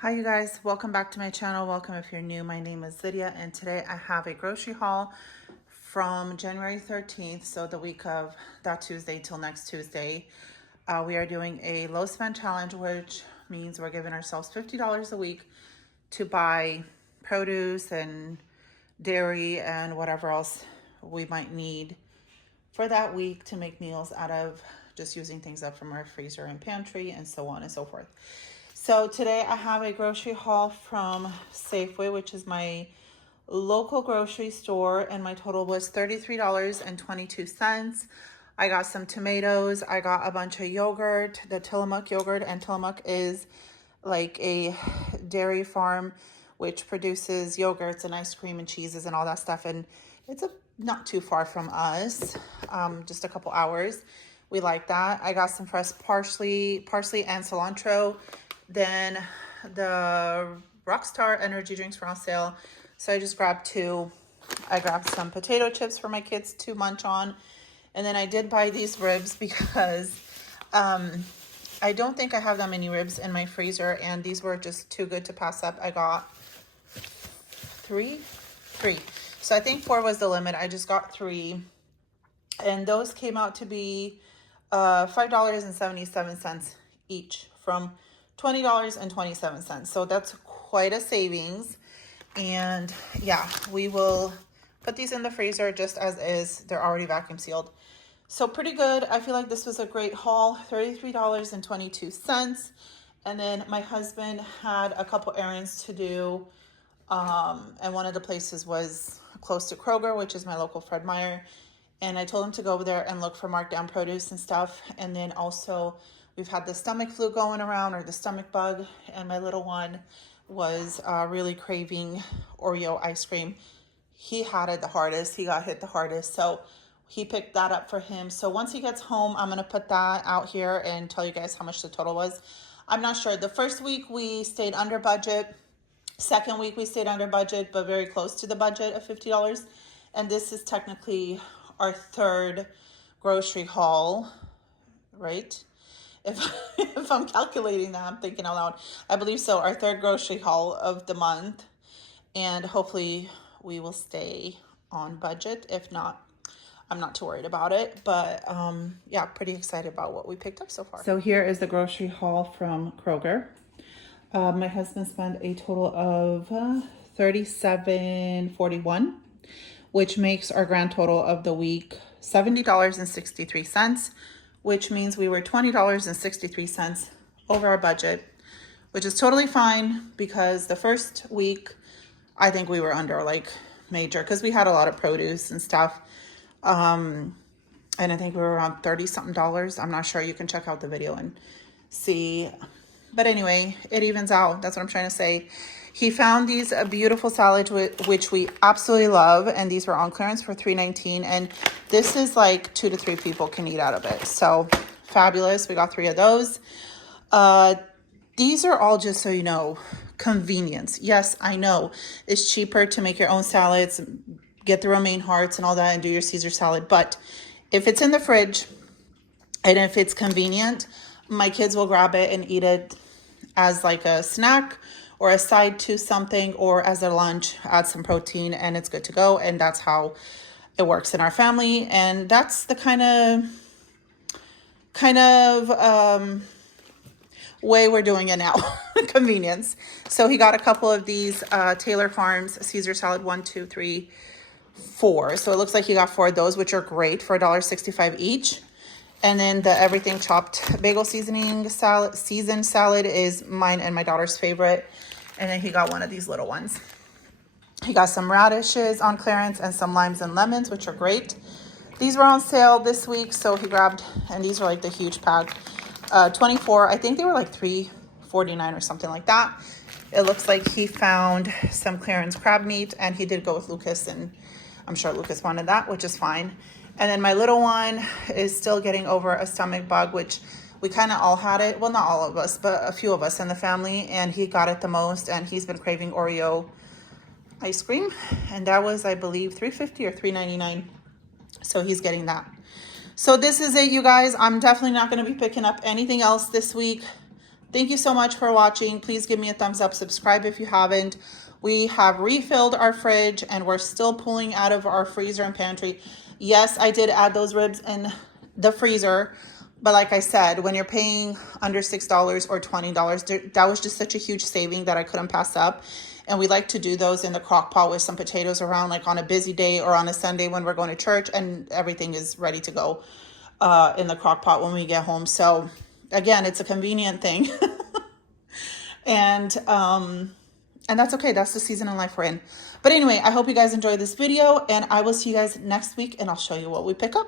Hi you guys, welcome back to my channel. Welcome if you're new. My name is Lydia and today I have a grocery haul from January 13th, so the week of that Tuesday till next Tuesday. We are doing a low spend challenge, which means we're giving ourselves $50 a week to buy produce and dairy and whatever else we might need for that week to make meals out of, just using things up from our freezer and pantry and so on and so forth. So today I have a grocery haul from Safeway, which is my local grocery store, and my total was $33.22. I got some tomatoes. I got a bunch of yogurt, the Tillamook yogurt, and Tillamook is like a dairy farm which produces yogurts and ice cream and cheeses and all that stuff, and it's not too far from us, just a couple hours. We like that. I got some fresh parsley and cilantro. Then the Rockstar energy drinks were on sale, so I just grabbed two. I grabbed some potato chips for my kids to munch on, and then I did buy these ribs because I don't think I have that many ribs in my freezer, and these were just too good to pass up. I got three. So I think 4 was the limit. I just got 3, and those came out to be $5.77 each from $20.27. So that's quite a savings. And yeah, we will put these in the freezer just as is. They're already vacuum sealed. So pretty good. I feel like this was a great haul, $33.22. And then my husband had a couple errands to do. And one of the places was close to Kroger, which is my local Fred Meyer. And I told him to go over there and look for marked down produce and stuff. And then also we've had the stomach flu going around, or the stomach bug, and my little one was really craving Oreo ice cream. He had it the hardest. He got hit the hardest. So he picked that up for him. So once he gets home, I'm going to put that out here and tell you guys how much the total was. I'm not sure. The first week we stayed under budget. Second week we stayed under budget, but very close to the budget of $50. And this is technically our third grocery haul, right? If I'm calculating that, I'm thinking out loud. I believe so. Our third grocery haul of the month, and hopefully we will stay on budget. If not, I'm not too worried about it. But yeah, pretty excited about what we picked up so far. So here is the grocery haul from Kroger. My husband spent a total of $37.41, which makes our grand total of the week $70.63, which means we were $20.63 over our budget, which is totally fine because the first week I think we were under, like, major, because we had a lot of produce and stuff. And I think we were around 30 something dollars. I'm not sure. You can check out the video and see. But anyway, it evens out. That's what I'm trying to say. He found these beautiful salads, which we absolutely love. And these were on clearance for $3.19. And this is like 2 to 3 people can eat out of it. So fabulous. We got 3 of those. These are all, just so you know, convenience. Yes, I know it's cheaper to make your own salads, get the romaine hearts and all that, and do your Caesar salad. But if it's in the fridge and if it's convenient, my kids will grab it and eat it as like a snack or a side to something, or as a lunch, add some protein, and it's good to go. And that's how it works in our family. And that's the kind of way we're doing it now. Convenience. So he got a couple of these Taylor Farms Caesar salad, 1, 2, 3, 4. So it looks like he got 4 of those, which are great for $1.65 each. And then the everything chopped bagel seasoning salad, seasoned salad, is mine and my daughter's favorite. And then he got one of these little ones. He got some radishes on clearance and some limes and lemons, which are great. These were on sale this week, so he grabbed, and these are like the huge pack, 24. I think they were like $3.49 or something like that. It looks like he found some clearance crab meat, and he did go with Lucas, and I'm sure Lucas wanted that, which is fine. And then my little one is still getting over a stomach bug, which we kind of all had it. Well, not all of us, but a few of us in the family. And he got it the most. And he's been craving Oreo ice cream. And that was, I believe, $3.50 or $3.99. So he's getting that. So this is it, you guys. I'm definitely not going to be picking up anything else this week. Thank you so much for watching. Please give me a thumbs up, subscribe if you haven't. We have refilled our fridge and we're still pulling out of our freezer and pantry. Yes, I did add those ribs in the freezer, but like I said, when you're paying under $6 or $20, that was just such a huge saving that I couldn't pass up. And we like to do those in the crock pot with some potatoes around, like on a busy day or on a Sunday when we're going to church, and everything is ready to go in the crock pot when we get home. So again, it's a convenient thing. and that's okay. That's the season in life we're in. But anyway, I hope you guys enjoyed this video, and I will see you guys next week, and I'll show you what we pick up.